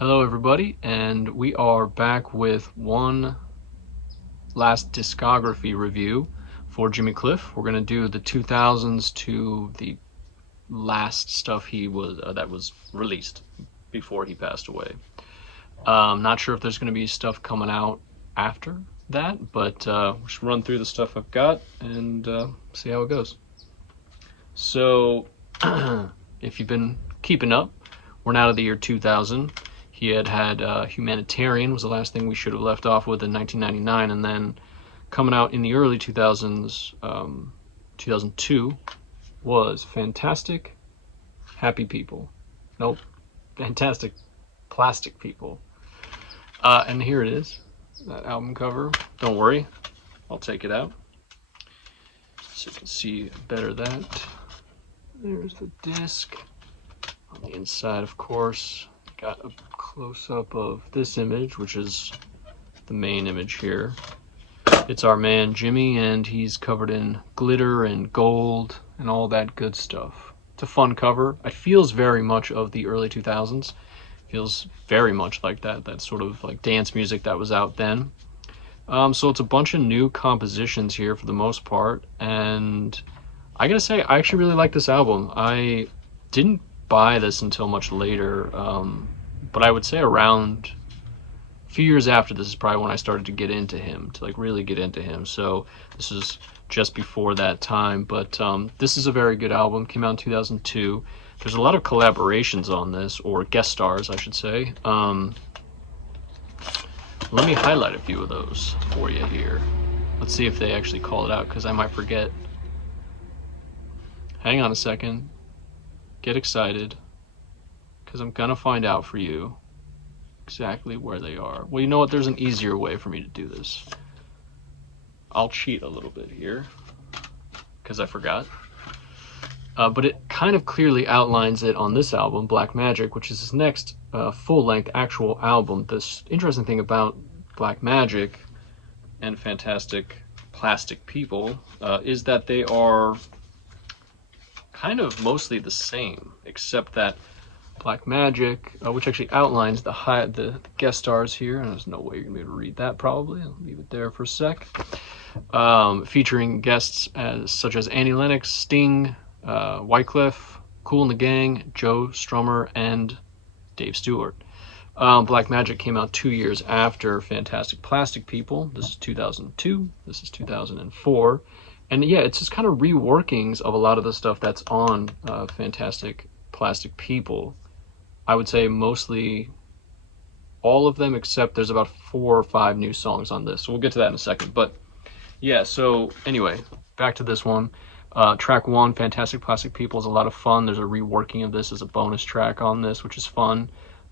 Hello, everybody, and we are back with one last discography review for Jimmy Cliff. We're gonna do the 2000s to the last stuff he was that was released before he passed away. Not sure if there's gonna be stuff coming out after that, but we'll just run through the stuff I've got and see how it goes. So, if you've been keeping up, we're now to the year 2000. He had Humanitarian was the last thing we should have left off with in 1999, and then coming out in the early 2000s, 2002, was Fantastic Happy People. Nope, Fantastic Plastic People. And here it is, that album cover. Don't worry, I'll take it out so you can see better that. There's the disc. On the inside, of course, got a close-up of this image, which is the main image here. It's our man Jimmy, and he's covered in glitter and gold and all that good stuff. It's a fun cover. It feels very much of the early 2000s. Feels very much like that sort of like dance music that was out then. So it's a bunch of new compositions here for the most part, and I gotta say, I actually really like this album. I didn't buy this until much later, but I would say around a few years after this is probably when I started to get into him, to like really get into him. So this is just before that time, but this is a very good album. Came out in 2002. There's a lot of collaborations on this, or guest stars, I should say. Let me highlight a few of those for you here. Let's see if they actually call it out, because I might forget. Hang on a second. Get excited, because I'm gonna find out for you exactly where they are. Well, you know what? There's an easier way for me to do this. I'll cheat a little bit here, because I forgot. But it kind of clearly outlines it on this album, Black Magic, which is his next full-length actual album. This interesting thing about Black Magic and Fantastic Plastic People is that they are kind of mostly the same, except that Black Magic, which actually outlines the guest stars here, and there's no way you're gonna be able to read that probably. I'll leave it there for a sec. Featuring guests such as Annie Lennox, Sting, Wyclef, Kool and the Gang, Joe Strummer, and Dave Stewart. Black Magic came out 2 years after Fantastic Plastic People. This is 2002. This is 2004. And yeah, it's just kind of reworkings of a lot of the stuff that's on Fantastic Plastic People. I would say mostly all of them, except there's about 4 or 5 new songs on this. So we'll get to that in a second. But yeah, so anyway, back to this one. Track 1, Fantastic Plastic People, is a lot of fun. There's a reworking of this as a bonus track on this, which is fun.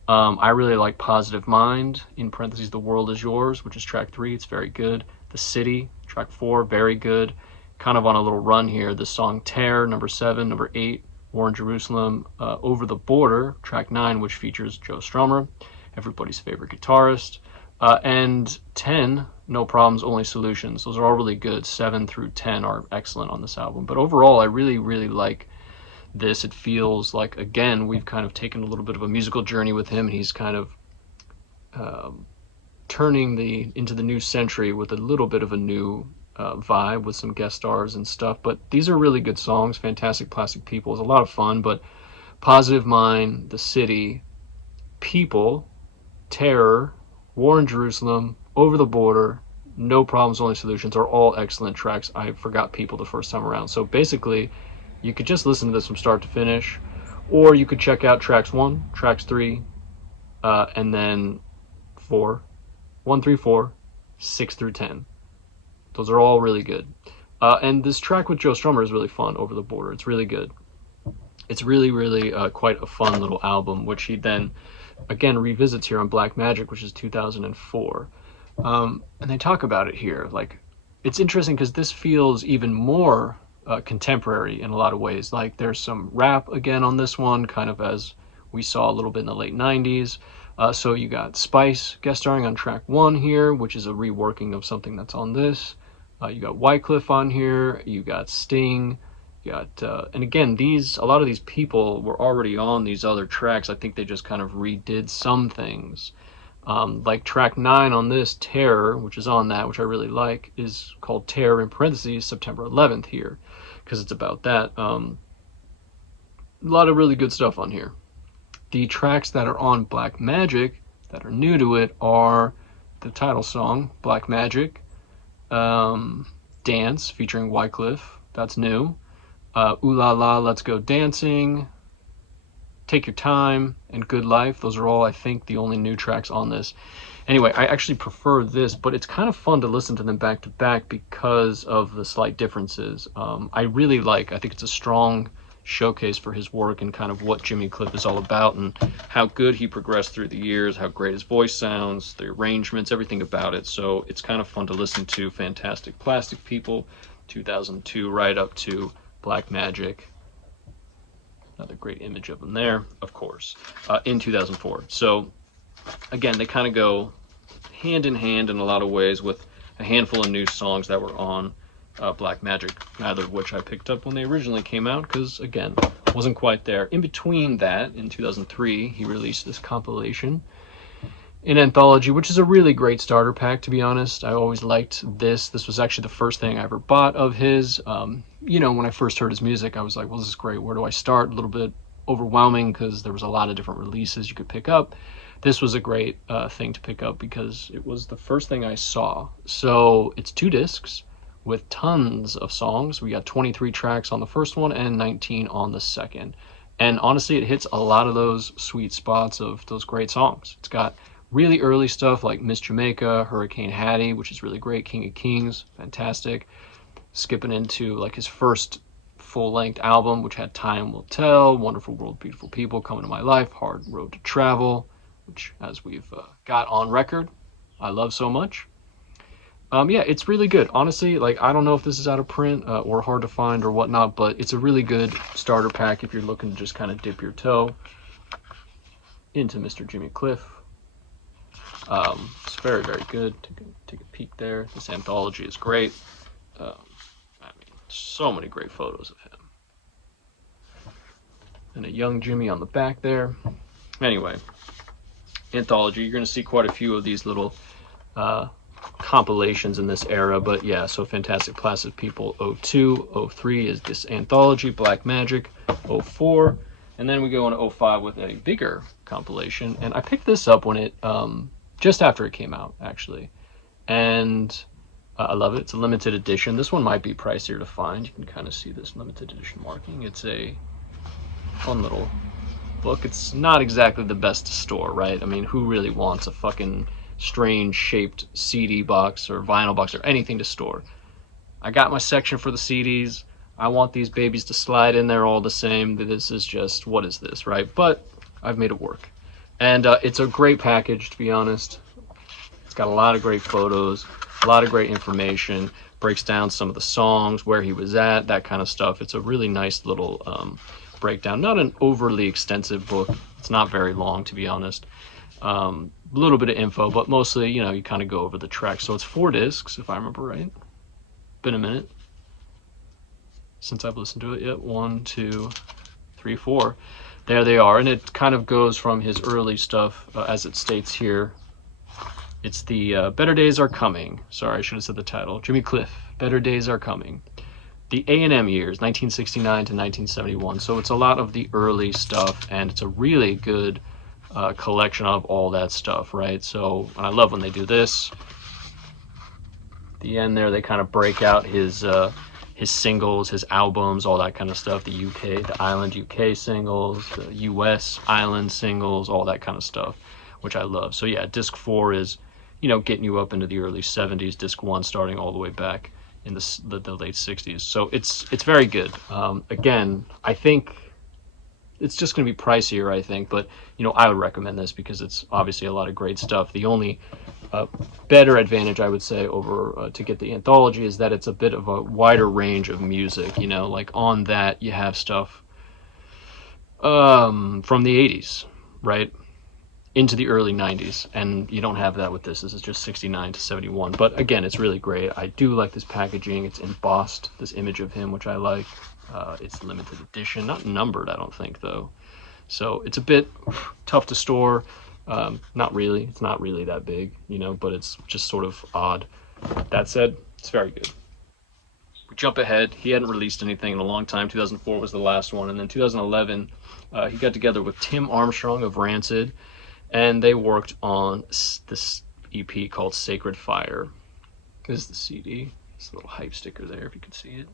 I really like Positive Mind, in parentheses, The World Is Yours, which is track 3. It's very good. The City, track 4, very good. Kind of on a little run here. The song Tear, number 7, number 8, War in Jerusalem, Over the Border, track 9, which features Joe Strummer, everybody's favorite guitarist, and 10, No Problems, Only Solutions. Those are all really good. 7 through 10 are excellent on this album. But overall, I really, really like this. It feels like, again, we've kind of taken a little bit of a musical journey with him, and he's kind of turning into the new century with a little bit of a new vibe with some guest stars and stuff. But these are really good songs. Fantastic Plastic People is a lot of fun, but Positive Mind, The City, People, Terror, War in Jerusalem, Over the Border, No Problems, Only Solutions are all excellent tracks. I forgot People the first time around. So basically, you could just listen to this from start to finish, or you could check out tracks 1, tracks 3, and then 4, 1 through 4, 6 through 10. Those are all really good. And this track with Joe Strummer is really fun, Over the Border. It's really good. It's really, really quite a fun little album, which he then, again, revisits here on Black Magic, which is 2004. And they talk about it here. Like, it's interesting because this feels even more contemporary in a lot of ways. Like, there's some rap again on this one, kind of as we saw a little bit in the late 90s. So you got Spice guest starring on track 1 here, which is a reworking of something that's on this. You got Wyclef on here, you got Sting, Got and again, a lot of these people were already on these other tracks. I think they just kind of redid some things. Like track 9 on this, Terror, which is on that, which I really like, is called Terror in parentheses September 11th here, because it's about that. A lot of really good stuff on here. The tracks that are on Black Magic that are new to it are the title song, Black Magic, Dance, featuring Wycliffe, that's new. Ooh La La, Let's Go Dancing, Take Your Time, and Good Life. Those are all, I think, the only new tracks on this. Anyway, I actually prefer this, but it's kind of fun to listen to them back to back because of the slight differences. I think it's a strong showcase for his work and kind of what Jimmy Cliff is all about and how good he progressed through the years, how great his voice sounds, the arrangements, everything about it. So it's kind of fun to listen to Fantastic Plastic People, 2002, right up to Black Magic. Another great image of them there, of course, in 2004. So again, they kind of go hand in hand in a lot of ways with a handful of new songs that were on Black Magic, neither of which I picked up when they originally came out because, again, wasn't quite there. In between that, in 2003, he released this compilation, an anthology, which is a really great starter pack, to be honest. I always liked this. This was actually the first thing I ever bought of his. When I first heard his music, I was like, well, this is great. Where do I start? A little bit overwhelming because there was a lot of different releases you could pick up. This was a great thing to pick up because it was the first thing I saw. So it's 2 discs with tons of songs. We got 23 tracks on the first one and 19 on the second. And honestly, it hits a lot of those sweet spots of those great songs. It's got really early stuff like Miss Jamaica, Hurricane Hattie, which is really great, King of Kings, fantastic. Skipping into like his first full-length album, which had Time Will Tell, Wonderful World, Beautiful People, Coming to My Life, Hard Road to Travel, which, as we've got on record, I love so much. It's really good. Honestly, like, I don't know if this is out of print or hard to find or whatnot, but it's a really good starter pack if you're looking to just kind of dip your toe into Mr. Jimmy Cliff. It's very, very good. Take a peek there. This anthology is great. So many great photos of him. And a young Jimmy on the back there. Anyway, anthology. You're going to see quite a few of these little compilations in this era. But yeah, so Fantastic Plastic People 02, 03 is this anthology, Black Magic 04. And then we go into 05 with a bigger compilation. And I picked this up when it, just after it came out, actually. And I love it. It's a limited edition. This one might be pricier to find. You can kind of see this limited edition marking. It's a fun little book. It's not exactly the best to store, right? I mean, who really wants a fucking strange shaped CD box or vinyl box or anything to store? I got my section for the CDs. I want these babies to slide in there all the same. This is just, what is this, right? But I've made it work. And it's a great package, to be honest. It's got a lot of great photos, a lot of great information, breaks down some of the songs, where he was at, that kind of stuff. It's a really nice little breakdown. Not an overly extensive book. It's not very long, to be honest. A little bit of info, but mostly, you kind of go over the tracks. So it's 4 discs, if I remember right. Been a minute since I've listened to it. Yep, 1, 2, 3, 4. There they are. And it kind of goes from his early stuff, as it states here. It's the Better Days Are Coming. Sorry, I should have said the title. Jimmy Cliff, Better Days Are Coming. The A&M years, 1969 to 1971. So it's a lot of the early stuff, and it's a really good collection of all that stuff, right? So I love when they do this. At the end there, they kind of break out his singles, his albums, all that kind of stuff. The UK, the Island UK singles, the US Island singles, all that kind of stuff, which I love. So yeah, disc 4 is, getting you up into the early 70s. Disc 1 starting all the way back in the late 60s. So it's very good. Again, I think it's just going to be pricier, I think, but I would recommend this because it's obviously a lot of great stuff. The only better advantage, I would say, over to get the anthology is that it's a bit of a wider range of music. Like on that you have stuff from the 80s, right, into the early 90s, and you don't have that with this. This is just 69 to 71. But again, it's really great. I do like this packaging. It's embossed, this image of him, which I like. It's limited edition, not numbered, I don't think, though. So it's a bit tough to store. Not really. It's not really that big, you know, but it's just sort of odd. That said, it's very good. We jump ahead. He hadn't released anything in a long time. 2004 was the last one. And then 2011, he got together with Tim Armstrong of Rancid, and they worked on this EP called Sacred Fire. This is the CD. It's a little hype sticker there, if you can see it.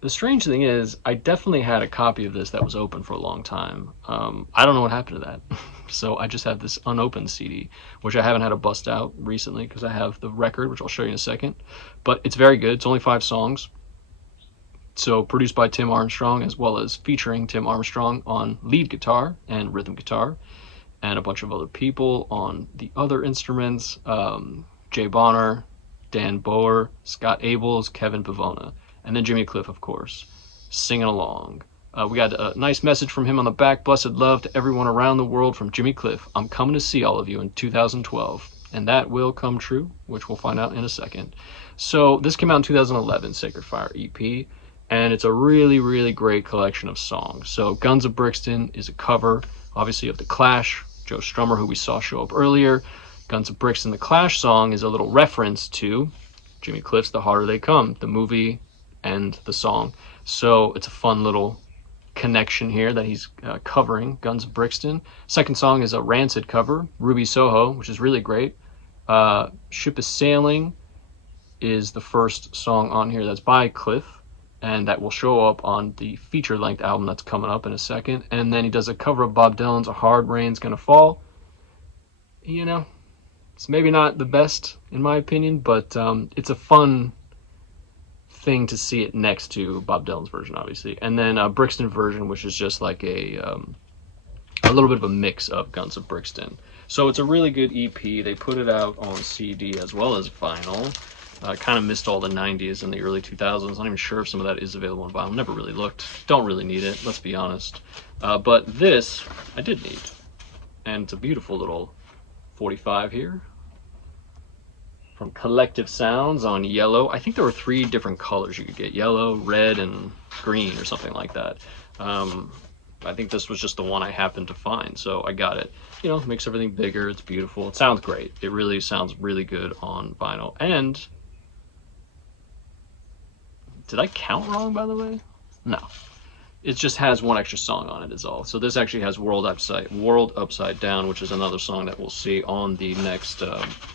The strange thing is, I definitely had a copy of this that was open for a long time. I don't know what happened to that. So I just have this unopened CD, which I haven't had to bust out recently because I have the record, which I'll show you in a second. But it's very good. It's only 5 songs. So produced by Tim Armstrong, as well as featuring Tim Armstrong on lead guitar and rhythm guitar, and a bunch of other people on the other instruments. Jay Bonner, Dan Boer, Scott Abels, Kevin Pavona. And then Jimmy Cliff, of course, singing along. We got a nice message from him on the back. Blessed love to everyone around the world from Jimmy Cliff. I'm coming to see all of you in 2012. And that will come true, which we'll find out in a second. So this came out in 2011, Sacred Fire EP. And it's a really, really great collection of songs. So Guns of Brixton is a cover, obviously, of The Clash. Joe Strummer, who we saw show up earlier. Guns of Brixton, the Clash song, is a little reference to Jimmy Cliff's The Harder They Come, the movie and the song. So it's a fun little connection here that he's covering Guns of Brixton. Second song is a Rancid cover, Ruby Soho, which is really great. Ship is Sailing is the first song on here that's by Cliff, and that will show up on the feature-length album that's coming up in a second. And then he does a cover of Bob Dylan's A Hard Rain's Gonna Fall. You know, it's maybe not the best in my opinion, but it's a fun thing to see it next to Bob Dylan's version, obviously. And then a Brixton version, which is just like a little bit of a mix of Guns of Brixton. So it's a really good EP. They put it out on CD as well as vinyl. Kind of missed all the 90s and the early 2000s. I'm not even sure if some of that is available on vinyl. Never really looked. Don't really need it, let's be honest. But this, I did need. And it's a beautiful little 45 here. From Collective Sounds on yellow. I think there were 3 different colors you could get. Yellow, red, and green or something like that. I think this was just the one I happened to find, so I got it. You know, makes everything bigger. It's beautiful. It sounds great. It really sounds really good on vinyl. And did I count wrong, by the way? No. It just has 1 extra song on it is all. So this actually has World Upside Down, which is another song that we'll see on the next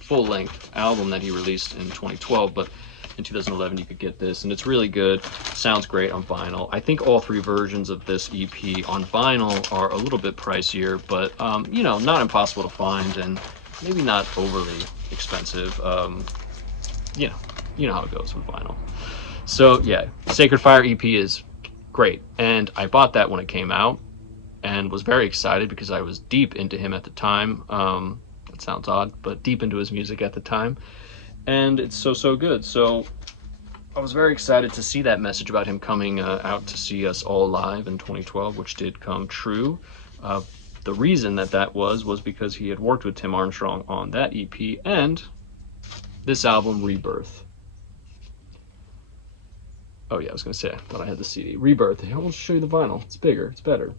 full-length album that he released in 2012. But in 2011 you could get this, and it's really good. Sounds great on vinyl. I think all 3 versions of this EP on vinyl are a little bit pricier, but you know, not impossible to find, and maybe not overly expensive. You know how it goes with vinyl. So yeah, Sacred Fire EP is great, and I bought that when it came out and was very excited because I was deep into him at the time. That sounds odd, but deep into his music at the time, and it's so good. So I was very excited to see that message about him coming out to see us all live in 2012, which did come true. The reason that was because he had worked with Tim Armstrong on that EP and this album, Rebirth. Oh yeah, I was going to say, I thought I had the CD. Rebirth. I'll show you the vinyl. It's bigger. It's better.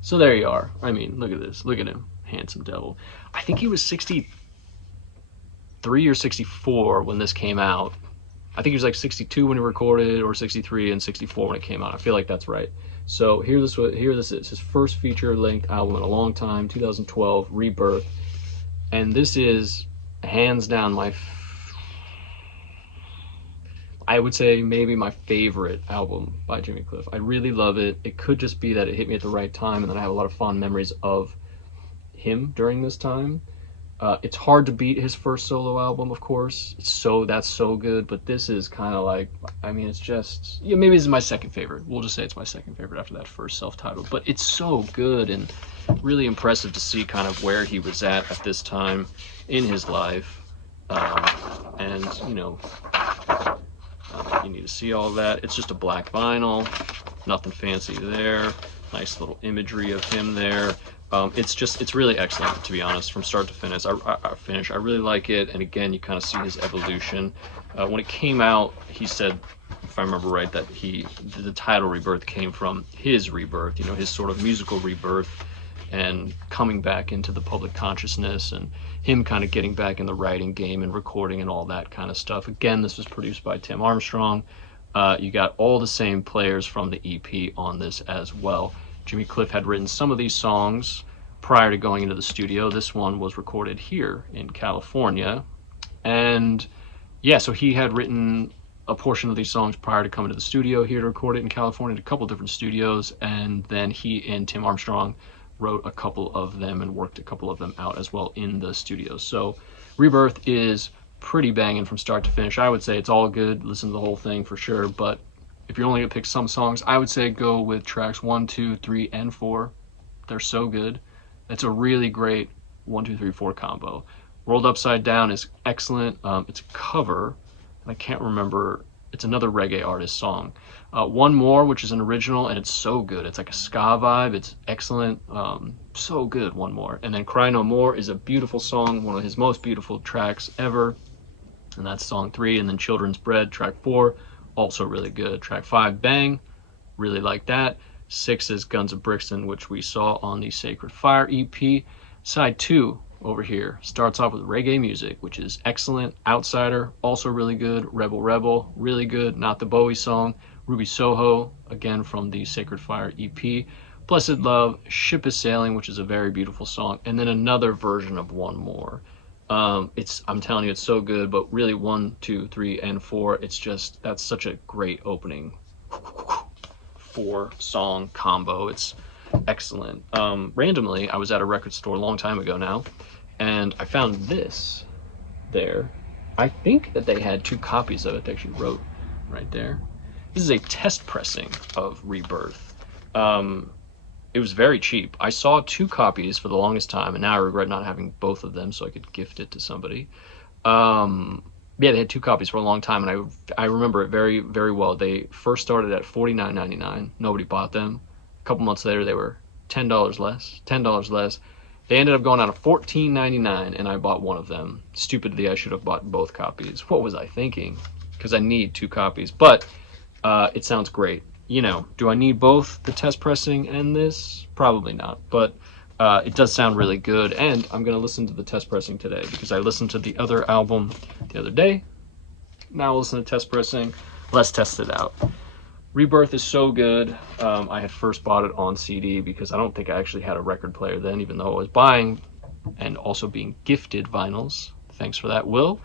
So there you are. I mean, look at this. Look at him. Handsome devil. I think he was 63 or 64 when this came out. I think he was like 62 when he recorded, or 63 and 64 when it came out. I feel like that's right. So here this is. His first feature-length album in a long time, 2012, Rebirth. And this is, hands down, I would say maybe my favorite album by Jimmy Cliff. I really love it. It could just be that it hit me at the right time, and then I have a lot of fond memories of him during this time. It's hard to beat his first solo album, of course. That's so good, but this is kind of like, I mean, it's just, yeah, maybe this is my second favorite. We'll just say it's my second favorite after that first self-titled, but it's so good and really impressive to see kind of where he was at this time in his life. And, you know, you need to see all that. It's just a black vinyl, nothing fancy there. Nice little imagery of him there. It's really excellent, to be honest, from start to finish. I really like it, and again, you kind of see his evolution. When it came out, he said if I remember right, that the title Rebirth came from his rebirth, you know, his sort of musical rebirth and coming back into the public consciousness, and him kind of getting back in the writing game and recording and all that kind of stuff. Again, this was produced by Tim Armstrong. You got all the same players from the EP on this as well. Jimmy Cliff had written some of these songs prior to going into the studio. This one was recorded here in California. And yeah, so he had written a portion of these songs prior to coming to the studio here to record it in California at a couple different studios. And then he and Tim Armstrong wrote a couple of them and worked a couple of them out as well in the studio. So Rebirth is pretty banging from start to finish. I would say it's all good. Listen to the whole thing for sure. But if you're only going to pick some songs, I would say go with tracks 1, 2, 3, and 4. They're so good. It's a really great 1, 2, 3, 4 combo. Rolled Upside Down is excellent. It's a cover, and I can't remember. It's another reggae artist song. One More, which is an original, and it's so good. It's like a ska vibe. It's excellent. So good, One More. And then Cry No More is a beautiful song, one of his most beautiful tracks ever. And that's song 3. And then Children's Bread, track 4, also really good. Track 5, Bang, really like that. 6 is Guns of Brixton, which we saw on the Sacred Fire EP. Side 2 over here starts off with reggae music, which is excellent. Outsider, also really good. Rebel Rebel, really good. Not the Bowie song. Ruby Soho, again from the Sacred Fire EP. Blessed Love, Ship is Sailing, which is a very beautiful song. And then another version of One More. I'm telling you, it's so good, but really 1, 2, 3, and 4, it's just, that's such a great opening 4-song combo. It's excellent. Randomly, I was at a record store a long time ago now, and I found this there. I think that they had 2 copies of it. They actually wrote right there. This is a test pressing of Rebirth. It was very cheap. I saw 2 copies for the longest time, and now I regret not having both of them so I could gift it to somebody. Yeah, they had 2 copies for a long time, and I remember it very, very well. They first started at $49.99. Nobody bought them. A couple months later, they were $10 less. They ended up going out of $14.99, and I bought one of them. Stupidly, I should have bought both copies. What was I thinking? Because I need 2 copies. But it sounds great. You know, do I need both the test pressing and this? Probably not. But it does sound really good. And I'm going to listen to the test pressing today because I listened to the other album the other day. Now I'll listen to test pressing. Let's test it out. Rebirth is so good. I had first bought it on CD because I don't think I actually had a record player then, even though I was buying and also being gifted vinyls. Thanks for that, Will.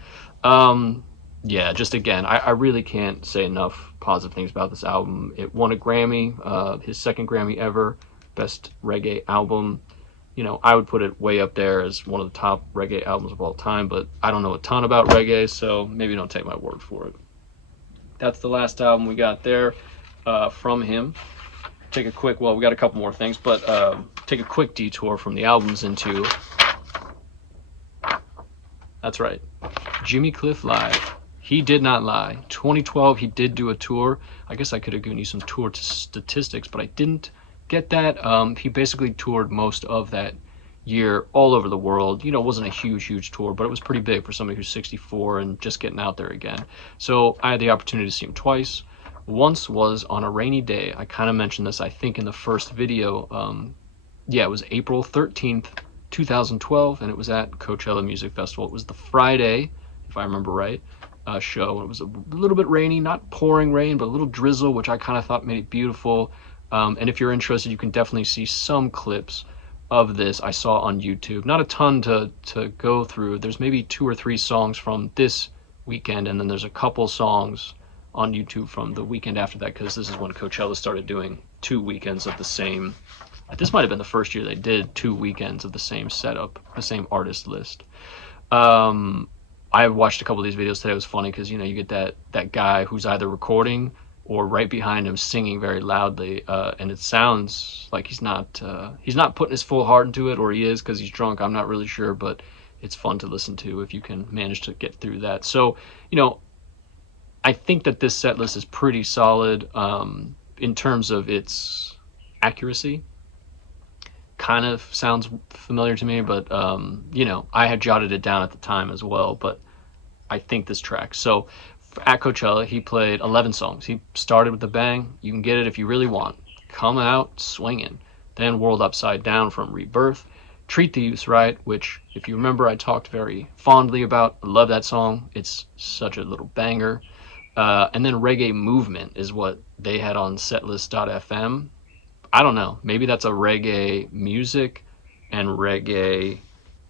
Yeah, just again, I really can't say enough positive things about this album. It won a Grammy, his second Grammy ever, Best Reggae Album. You know, I would put it way up there as one of the top reggae albums of all time, but I don't know a ton about reggae, so maybe don't take my word for it. That's the last album we got there from him. Take a quick, well, we got a couple more things, but take a quick detour from the albums into, that's right, Jimmy Cliff Live. He did not lie. 2012, he did do a tour. I guess I could have given you some tour statistics, but I didn't get that. He basically toured most of that year all over the world. You know, it wasn't a huge tour, but it was pretty big for somebody who's 64 and just getting out there again. So I had the opportunity to see him twice. Once was on a rainy day. I kind of mentioned this, I think, in the first video. Yeah, it was April 13th, 2012, and it was at Coachella Music Festival. It was the Friday, if I remember right. Show. It was a little bit rainy, not pouring rain, but a little drizzle, which I kind of thought made it beautiful. And if you're interested, you can definitely see some clips of this I saw on YouTube. Not a ton to go through. There's maybe 2 or 3 songs from this weekend, and then there's a couple songs on YouTube from the weekend after that, because this is when Coachella started doing 2 weekends of the same. This might have been the first year they did 2 weekends of the same setup, the same artist list. I watched a couple of these videos today. It was funny because, you know, you get that guy who's either recording or right behind him singing very loudly, and it sounds like he's not putting his full heart into it, or he is because he's drunk. I'm not really sure, but it's fun to listen to if you can manage to get through that. So, you know, I think that this set list is pretty solid in terms of its accuracy. Kind of sounds familiar to me, but you know, I had jotted it down at the time as well, but I think this track. So at Coachella, he played 11 songs. He started with a bang. You can get it if you really want. Come out swinging. Then World Upside Down from Rebirth. Treat the Youth Right, which, if you remember, I talked very fondly about. I love that song. It's such a little banger. And then Reggae Movement is what they had on setlist.fm. I don't know. Maybe that's a reggae music and reggae.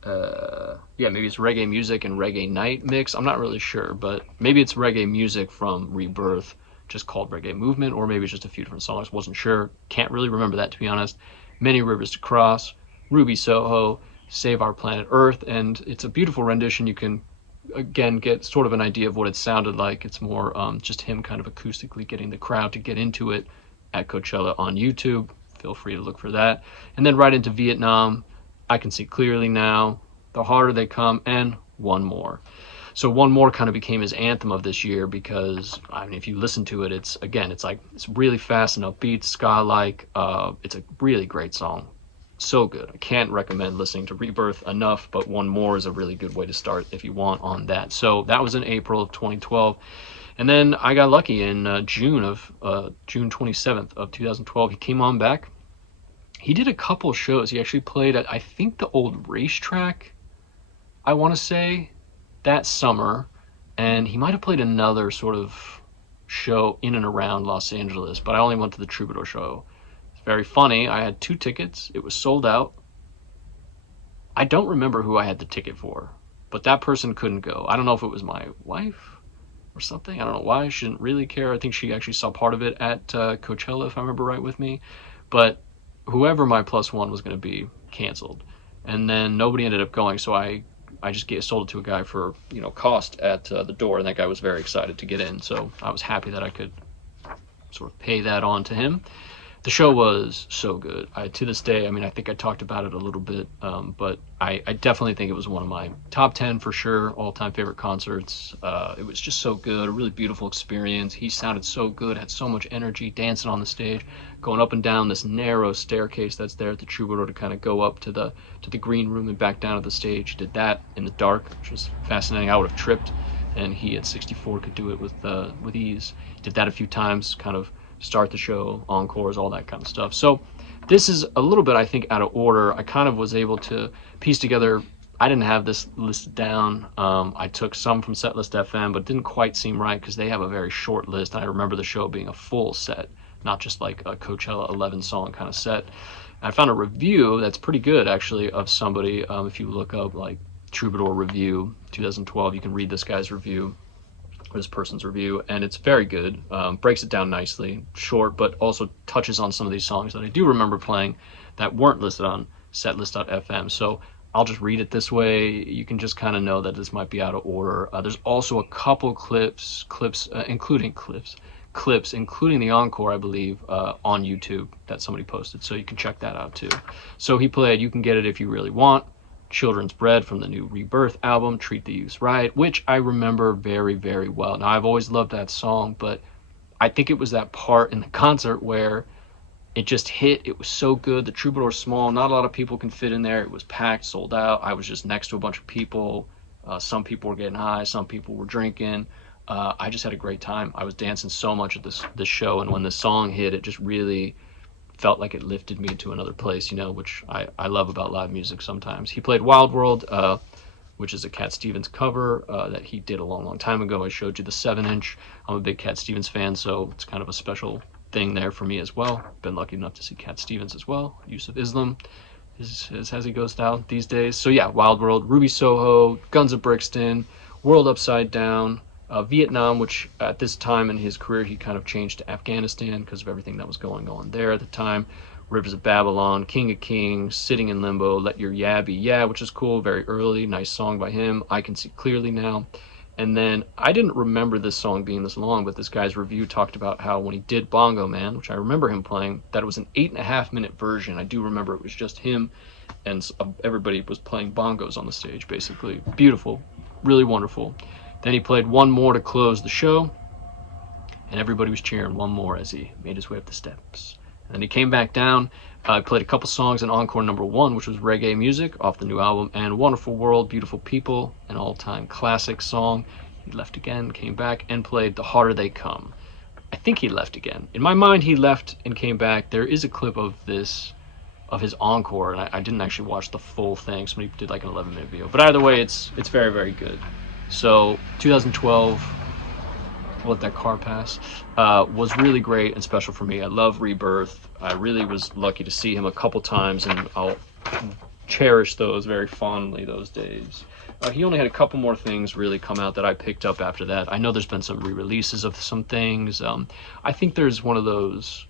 Maybe it's reggae music and reggae night mix. I'm not really sure, but maybe it's reggae music from Rebirth, just called Reggae Movement, or maybe it's just a few different songs. Wasn't sure. Can't really remember that, to be honest. Many Rivers to Cross, Ruby Soho, Save Our Planet Earth, and it's a beautiful rendition. You can again get sort of an idea of what it sounded like. It's more just him kind of acoustically getting the crowd to get into it at Coachella on YouTube. Feel free to look for that. And then right into Vietnam, I Can See Clearly Now, The Harder They Come, and One More. So One More kind of became his anthem of this year because, I mean, if you listen to it, it's really fast and upbeat, ska-like. It's a really great song. So good. I can't recommend listening to Rebirth enough, but One More is a really good way to start if you want on that. So that was in April of 2012. And then I got lucky in June 27th of 2012. He came on back. He did a couple shows. He actually played at, I think, the old racetrack, I want to say, that summer. And he might have played another sort of show in and around Los Angeles, but I only went to the Troubadour show. It's very funny. I had 2 tickets. It was sold out. I don't remember who I had the ticket for, but that person couldn't go. I don't know if it was my wife or something. I don't know why. She didn't really care. I think she actually saw part of it at Coachella, if I remember right with me. But whoever my plus one was going to be canceled. And then nobody ended up going, so I just sold it to a guy for, cost at the door, and that guy was very excited to get in. So I was happy that I could sort of pay that on to him. The show was so good. To this day, I mean, I think I talked about it a little bit, but I definitely think it was one of my top 10 for sure, all-time favorite concerts. It was just so good, a really beautiful experience. He sounded so good, had so much energy, dancing on the stage, going up and down this narrow staircase that's there at the Troubadour to kind of go up to the green room and back down to the stage. He did that in the dark, which was fascinating. I would have tripped, and he at 64 could do it with ease. He did that a few times, kind of start the show, encores, all that kind of stuff. So this is a little bit, I think, out of order. I kind of was able to piece together. I didn't have this listed down. I took some from Setlist FM, but it didn't quite seem right because they have a very short list. I remember the show being a full set, not just like a Coachella 11 song kind of set. I found a review that's pretty good, actually, of somebody. If you look up like Troubadour Review 2012, you can read this guy's review, this person's review, and it's very good. Breaks it down nicely, short, but also touches on some of these songs that I do remember playing that weren't listed on setlist.fm. So I'll just read it this way. You can just kind of know that this might be out of order. There's also a couple clips, including the encore, I believe, on YouTube that somebody posted. So you can check that out too. So he played You Can Get It If You Really Want, Children's Bread from the new Rebirth album, Treat the Youth Right, which I remember very, very well. Now, I've always loved that song, but I think it was that part in the concert where it just hit. It was so good. The Troubadour's small. Not a lot of people can fit in there. It was packed, sold out. I was just next to a bunch of people. Some people were getting high. Some people were drinking. I just had a great time. I was dancing so much at this show, and when the song hit, it just really felt like it lifted me to another place, which I love about live music sometimes. He played Wild World, which is a Cat Stevens cover that he did a long, long time ago. I showed you the 7-inch. I'm a big Cat Stevens fan, so it's kind of a special thing there for me as well. Been lucky enough to see Cat Stevens as well. Use of Islam is as he goes down these days. So yeah, Wild World, Ruby Soho, Guns of Brixton, World Upside Down, Vietnam, which at this time in his career he kind of changed to Afghanistan because of everything that was going on there at the time. Rivers of Babylon, King of Kings, Sitting in Limbo, Let Your Yeah Be Yeah, which is cool, very early, nice song by him. I Can See Clearly Now. And then I didn't remember this song being this long, but this guy's review talked about how when he did Bongo Man, which I remember him playing, that it was an 8.5-minute version. I do remember it was just him and everybody was playing bongos on the stage, basically. Beautiful, really wonderful. Then he played One More to close the show, and everybody was cheering One More as he made his way up the steps. And then he came back down, played a couple songs in encore number 1, which was Reggae Music off the new album, and Wonderful World, Beautiful People, an all-time classic song. He left again, came back, and played The Harder They Come. I think he left again. In my mind, he left and came back. There is a clip of this, of his encore, and I didn't actually watch the full thing. Somebody did like an 11-minute video. But either way, it's very, very good. So 2012, Let That Car Pass, was really great and special for me. I love Rebirth. I really was lucky to see him a couple times, and I'll cherish those very fondly, those days. He only had a couple more things really come out that I picked up after that. I know there's been some re-releases of some things. I think there's one of those,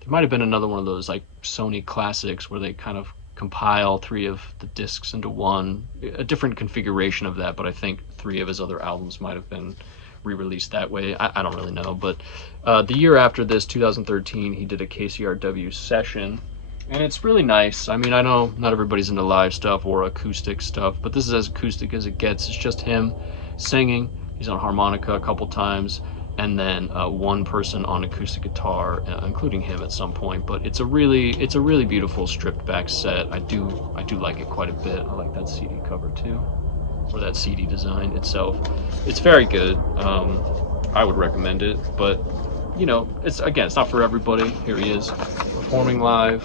there might have been another one of those like Sony classics where they kind of compile 3 of the discs into one, a different configuration of that, but I think 3 of his other albums might have been re-released that way. I don't really know, but the year after this, 2013, he did a KCRW session, and it's really nice. I mean, I know not everybody's into live stuff or acoustic stuff, but this is as acoustic as it gets. It's just him singing. He's on harmonica a couple times, and then one person on acoustic guitar, including him at some point. But it's a really beautiful stripped back set. I do like it quite a bit. I like that CD cover too, or that CD design itself. It's very good. I would recommend it, but you know, it's not for everybody. Here he is performing live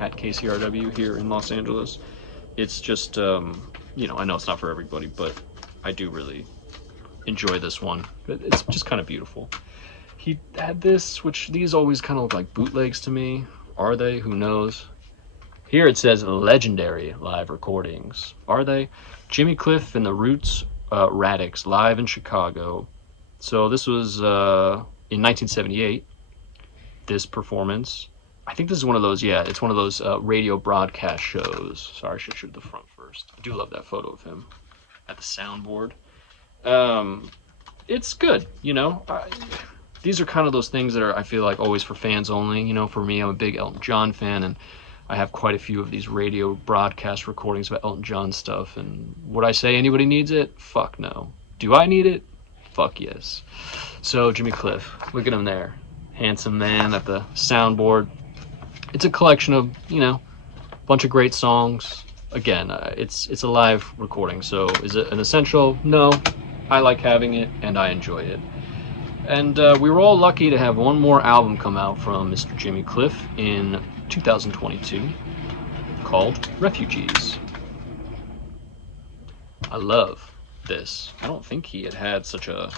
at KCRW here in Los Angeles. It's just, you know, I know it's not for everybody, but I do really enjoy this one. It's just kind of beautiful. He had this, which these always kind of look like bootlegs to me. Are they? Who knows? Here it says legendary live recordings. Are they? Jimmy Cliff and the Roots Radix live in Chicago. So this was in 1978, this performance. I think this is one of those, yeah, it's one of those radio broadcast shows. Sorry, I should shoot the front first. I do love that photo of him at the soundboard. It's good, you know. These are kind of those things that are, I feel like, always for fans only. You know, for me, I'm a big Elton John fan, and I have quite a few of these radio broadcast recordings about Elton John stuff. And would I say anybody needs it? Fuck no. Do I need it? Fuck yes. So Jimmy Cliff, look at him there. Handsome man at the soundboard. It's a collection of, you know, a bunch of great songs. Again, it's a live recording, so is it an essential? No. I like having it, and I enjoy it. And we were all lucky to have one more album come out from Mr. Jimmy Cliff in 2022 called Refugees. I love this. I don't think he had such a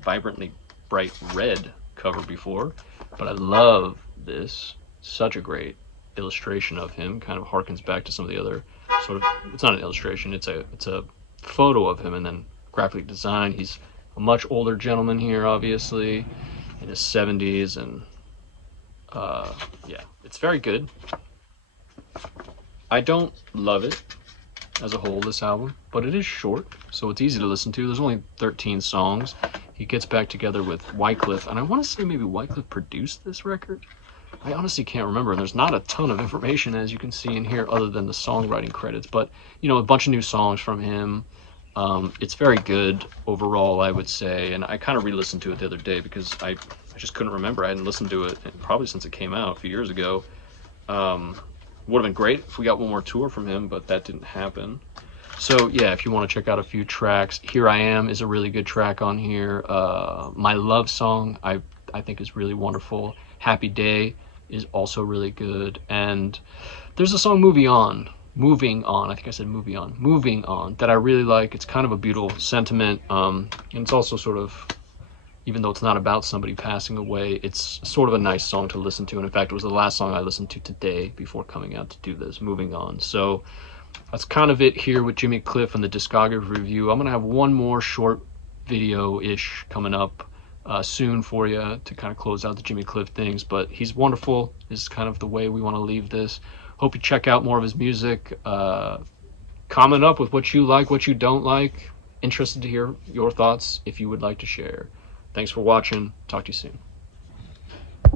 vibrantly bright red cover before, but I love this. Such a great illustration of him. Kind of harkens back to some of the other sort of, it's not an illustration, it's a photo of him and then graphically designed. He's a much older gentleman here, obviously, in his 70s, and yeah, it's very good. I don't love it as a whole, this album, but it is short, so it's easy to listen to. There's only 13 songs. He gets back together with Wycliffe, and I want to say maybe Wycliffe produced this record. I honestly can't remember, and there's not a ton of information, as you can see in here, other than the songwriting credits, but, you know, a bunch of new songs from him. It's very good overall, I would say, and I kind of re-listened to it the other day because I just couldn't remember. I hadn't listened to it probably since it came out a few years ago. Would have been great if we got one more tour from him, but that didn't happen. So yeah, if you want to check out a few tracks, Here I Am is a really good track on here. My Love Song I think is really wonderful. Happy Day is also really good, and there's a song Moving On, I think I said Moving On, that I really like. It's kind of a beautiful sentiment, and it's also sort of, even though it's not about somebody passing away, it's sort of a nice song to listen to, and in fact it was the last song I listened to today before coming out to do this, Moving On. So that's kind of it here with Jimmy Cliff and the discography review. I'm gonna have one more short video-ish coming up soon for you to kind of close out the Jimmy Cliff things, but he's wonderful. This is kind of the way we want to leave this. Hope you check out more of his music. Comment up with what you like, what you don't like. Interested to hear your thoughts if you would like to share. Thanks for watching. Talk to you soon.